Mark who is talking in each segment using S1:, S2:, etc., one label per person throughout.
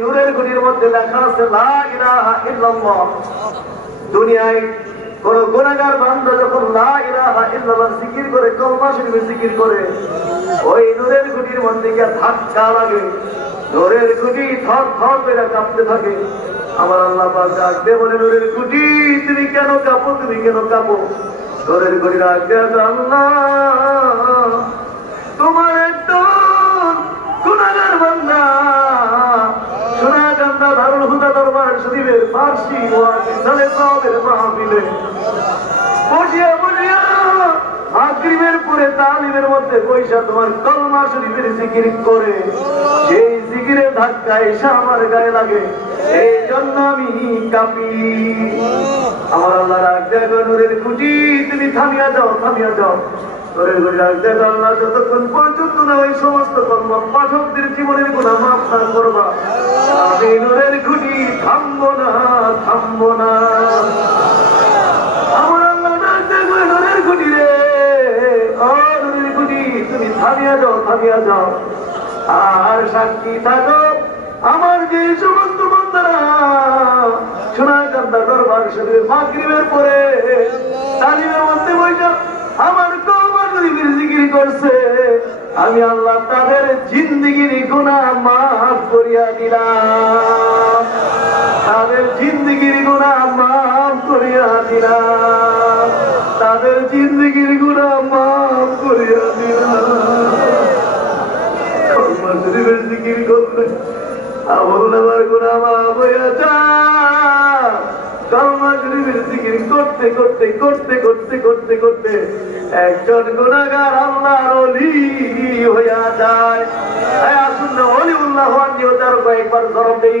S1: নূরের গুটির মধ্যে লেখা আছে দুনিয়ায় কোন গুণাগার বান্ধব যখন লা ইলাহা ইল্লাল্লাহ জিকির করে কলমা শরীফে জিকির করে ওই নূরের গুটির মধ্যে গিয়ে ধাক্কা লাগে। নূরের গুটি থর থর করে কাঁপতে থাকে। আমার আল্লাহ পাক ডাক বলে নূরের গুটি তুমি কেন কাঁপো তুমি কেন কাঁপো? নূরের গুটি ডাক দিয়ে বলে, আল্লাহ তোমার দারুল হুদা দরবার শরীফের ফার্সি ওয়াকি সালে সাহেবের মাহফিলে বসিয়া বসিয়া মাগরিবের পরে তালিমের মধ্যে পয়সা তোমার কলমা শরীফের জিকির করে। সেই জিকিরের ধাক্কা এসে আমার গায়ে লাগে। এই জন্য আমি কাঁপি। আমার আল্লাহ রাখ নূরের খুঁটি তুমি থামিয়া যাও থামিয়া যাও। যতক্ষণ পর্যন্ত না ওই সমস্ত কর্ম পাঠকদের জীবনের গুণা মাফ না করবা আমি নূরের খুঁটি থামবো না থামবো না। আমার আল্লাহ নূরের যাও আর সাক্ষী থাকো আমার যে সমস্ত বন্ধুরা। সোনা কান্দা দরবার শরীর মাগরিবের আমার শরীফের জিকির করছে। আমি আল্লাহ তাদের জিন্দিগির গুণা মাফ করিয়া দিলাম তাদের জিন্দিগির গুণা মাফ করিয়া দিলাম। তাদের জিন্দিগির গুণা মাফ করিয়া দিলাম। জিকির করলে আমল গুণা মাফ হইয়া করতে করতে করতে করতে করতে করতে একজন যায়। আসুন কয়েকবার জরম দেই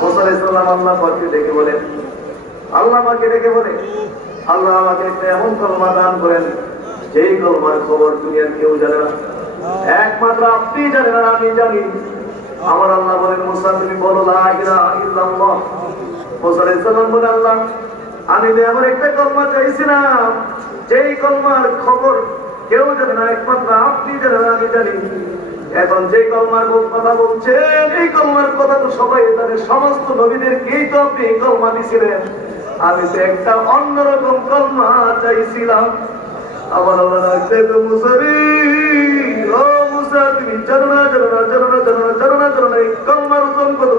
S1: মোসালাম আল্লাহ বলে একটা কলমা দান না। আমি বলে একটা কলমা চাইছিলাম, যেই কলমার খবর কেউ জানে না, একমাত্র আপনি জানেন আমি জানি। এখন যে কলমার কথা বলছেন এই কলমার কথা তো সবাই জানে, সমস্ত নবীদেরকেই তো আপনি এই কলমা দিছিলেন? আমি তো একটা অন্যরকম কলমা চাইছিলাম। আমার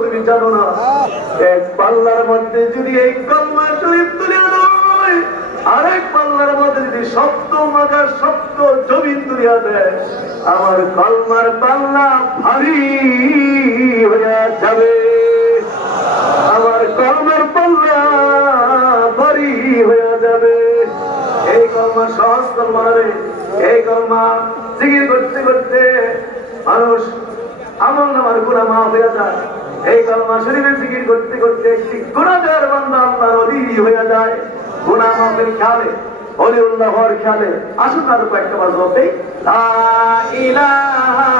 S1: তুমি জানো না পাল্লার মধ্যে এই আরেক পাল্লার মধ্যে শব্দ মাগার শব্দ জমিন তুলিয়া দেয় আমার কলমার পাল্লা ভারী হইয়া যাবে। আমার কলমার পাল্লা ভারী হইয়া যাবে। এই কলমা সহজ কলমা এই কলমা জিগির করতে করতে মানুষ আমল নামার গুণা মা হইয়া যায়। এই কলমা শরীরের জিগির করতে করতে একটি গুণাজার বান্ধব আল্লাহর অলি হইয়া যায়। গুণা মাপের খেয়ালে হলিউল্লাহ হওয়ার খেয়ালে আসুন আরও কয়েকটা বার জবাব লা ইলাহা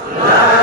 S1: আল্লাহ